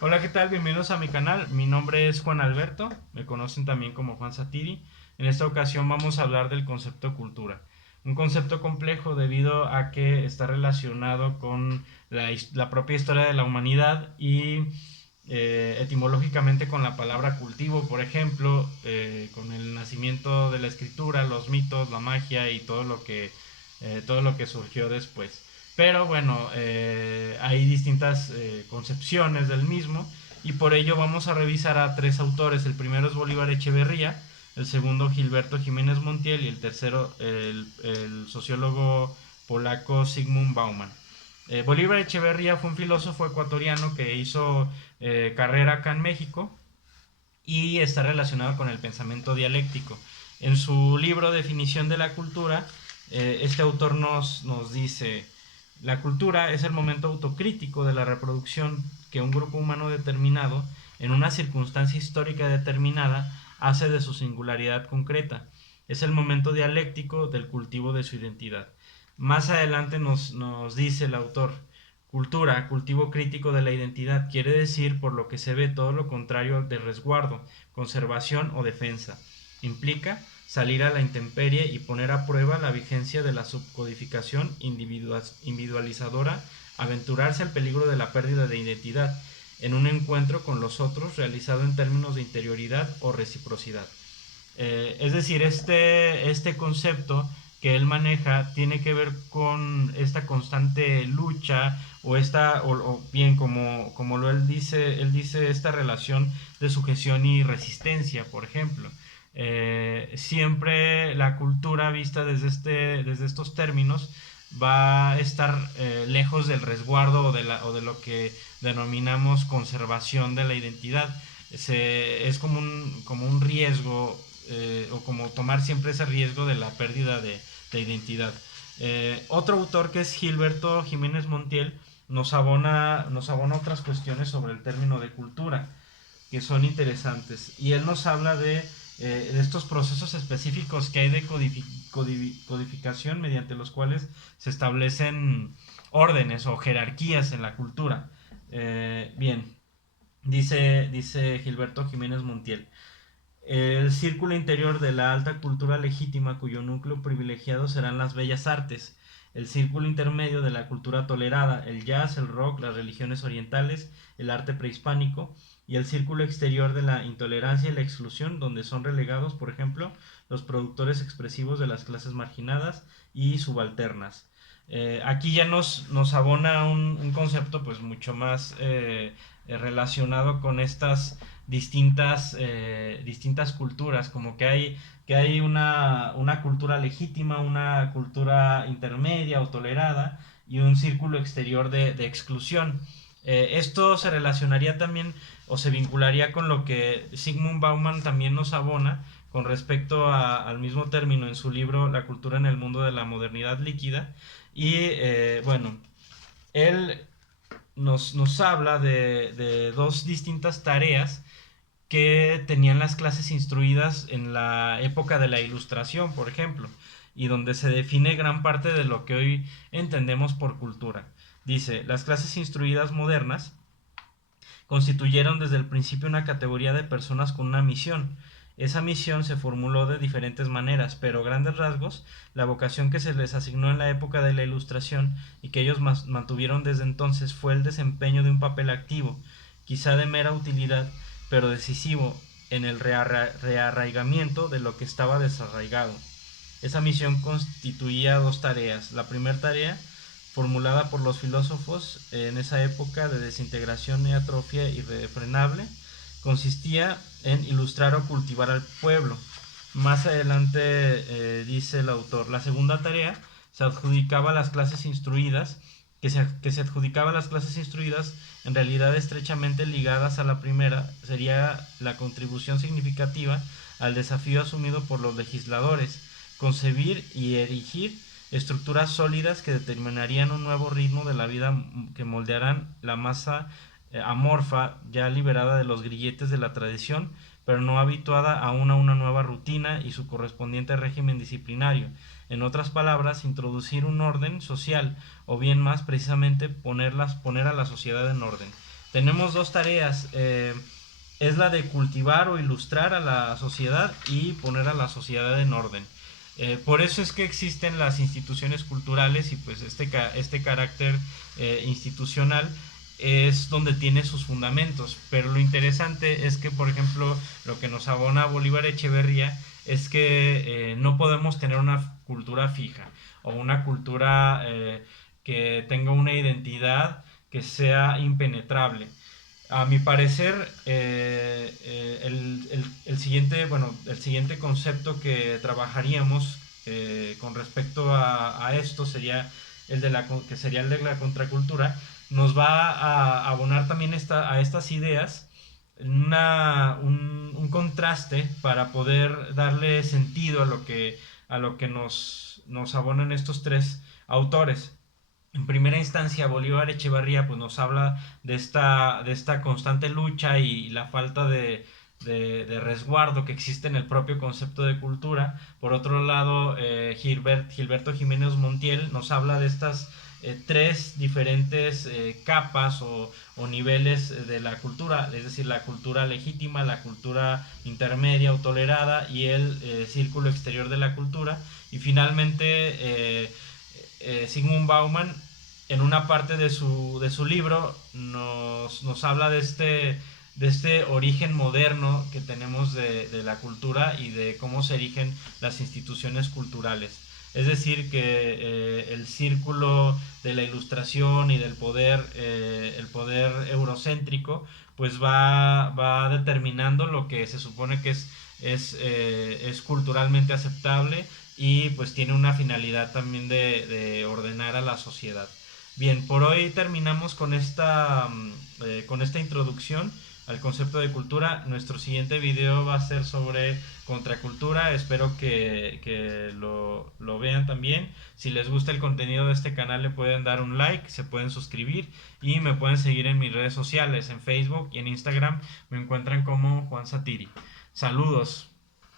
Hola, ¿qué tal? Bienvenidos a mi canal. Mi nombre es Juan Alberto, me conocen también como Juan Satiri. En esta ocasión vamos a hablar del concepto cultura. Un concepto complejo debido a que está relacionado con la propia historia de la humanidad y etimológicamente con la palabra cultivo, por ejemplo, con el nacimiento de la escritura, los mitos, la magia y todo lo que surgió después. Pero bueno, hay distintas concepciones del mismo y por ello vamos a revisar a tres autores. El primero es Bolívar Echeverría, el segundo Gilberto Jiménez Montiel y el tercero el sociólogo polaco Zygmunt Bauman. Bolívar Echeverría fue un filósofo ecuatoriano que hizo carrera acá en México y está relacionado con el pensamiento dialéctico. En su libro Definición de la cultura, este autor nos dice, la cultura es el momento autocrítico de la reproducción que un grupo humano determinado, en una circunstancia histórica determinada, hace de su singularidad concreta. Es el momento dialéctico del cultivo de su identidad. Más adelante nos dice el autor, cultura, cultivo crítico de la identidad, quiere decir, por lo que se ve, todo lo contrario de resguardo, conservación o defensa. Implica salir a la intemperie y poner a prueba la vigencia de la subcodificación individualizadora, aventurarse al peligro de la pérdida de identidad, en un encuentro con los otros realizado en términos de interioridad o reciprocidad. Es decir, este concepto que él maneja tiene que ver con esta constante lucha o bien como él dice esta relación de sujeción y resistencia, por ejemplo. Siempre la cultura vista desde estos términos va a estar lejos del resguardo o de lo que denominamos conservación de la identidad. Es como un riesgo o como tomar siempre ese riesgo de la pérdida de identidad. Otro autor que es Gilberto Jiménez Montiel nos abona otras cuestiones sobre el término de cultura que son interesantes y él nos habla de estos procesos específicos que hay de codificación mediante los cuales se establecen órdenes o jerarquías en la cultura. Bien, dice Gilberto Jiménez Montiel, el círculo interior de la alta cultura legítima cuyo núcleo privilegiado serán las bellas artes, el círculo intermedio de la cultura tolerada, el jazz, el rock, las religiones orientales, el arte prehispánico, y el círculo exterior de la intolerancia y la exclusión, donde son relegados, por ejemplo, los productores expresivos de las clases marginadas y subalternas. Aquí ya nos abona un concepto pues mucho más relacionado con estas distintas culturas, como que hay una cultura legítima, una cultura intermedia o tolerada y un círculo exterior de exclusión. Esto se relacionaría también o se vincularía con lo que Zygmunt Bauman también nos abona con respecto al mismo término en su libro La cultura en el mundo de la modernidad líquida. Y bueno, él nos habla de dos distintas tareas que tenían las clases instruidas en la época de la Ilustración, por ejemplo, y donde se define gran parte de lo que hoy entendemos por cultura. Dice, las clases instruidas modernas constituyeron desde el principio una categoría de personas con una misión. Esa misión se formuló de diferentes maneras, pero a grandes rasgos, la vocación que se les asignó en la época de la Ilustración y que ellos mantuvieron desde entonces fue el desempeño de un papel activo, quizá de mera utilidad, pero decisivo en el rearraigamiento de lo que estaba desarraigado. Esa misión constituía dos tareas. La primera tarea, formulada por los filósofos en esa época de desintegración y atrofia irrefrenable, consistía en ilustrar o cultivar al pueblo. Más adelante dice el autor, la segunda tarea se adjudicaba a las clases instruidas, que se adjudicaba a las clases instruidas, en realidad estrechamente ligadas a la primera, sería la contribución significativa al desafío asumido por los legisladores, concebir y erigir estructuras sólidas que determinarían un nuevo ritmo de la vida, que moldearán la masa amorfa ya liberada de los grilletes de la tradición, pero no habituada aún a una nueva rutina y su correspondiente régimen disciplinario. En otras palabras, introducir un orden social, o bien más precisamente poner a la sociedad en orden. tenemos dos tareas. Es la de cultivar o ilustrar a la sociedad y poner a la sociedad en orden. Por eso es que existen las instituciones culturales y pues este carácter institucional es donde tiene sus fundamentos. Pero lo interesante es que, por ejemplo, lo que nos abona Bolívar Echeverría es que no podemos tener una cultura fija o una cultura que tenga una identidad que sea impenetrable. A mi parecer, el siguiente, bueno, el siguiente concepto que trabajaríamos con respecto a esto sería que sería el de la contracultura. Nos va a abonar también a estas ideas un contraste para poder darle sentido a lo que nos abonan estos tres autores. En primera instancia, Bolívar Echevarría pues, nos habla de esta constante lucha y la falta de resguardo que existe en el propio concepto de cultura. Por otro lado, Gilberto Jiménez Montiel nos habla de estas tres diferentes capas o niveles de la cultura, es decir, la cultura legítima, la cultura intermedia o tolerada y el círculo exterior de la cultura. Y finalmente, Zygmunt Bauman, en una parte de su libro, nos habla de este origen moderno que tenemos de la cultura y de cómo se erigen las instituciones culturales. Es decir, que el círculo de la ilustración y del poder, el poder eurocéntrico, pues va determinando lo que se supone que es culturalmente aceptable y pues tiene una finalidad también de ordenar a la sociedad. Bien, por hoy terminamos con esta introducción al concepto de cultura. Nuestro siguiente video va a ser sobre contracultura. Espero que lo vean también. Si les gusta el contenido de este canal le pueden dar un like, se pueden suscribir y me pueden seguir en mis redes sociales, en Facebook y en Instagram me encuentran como Juan Satiri. Saludos.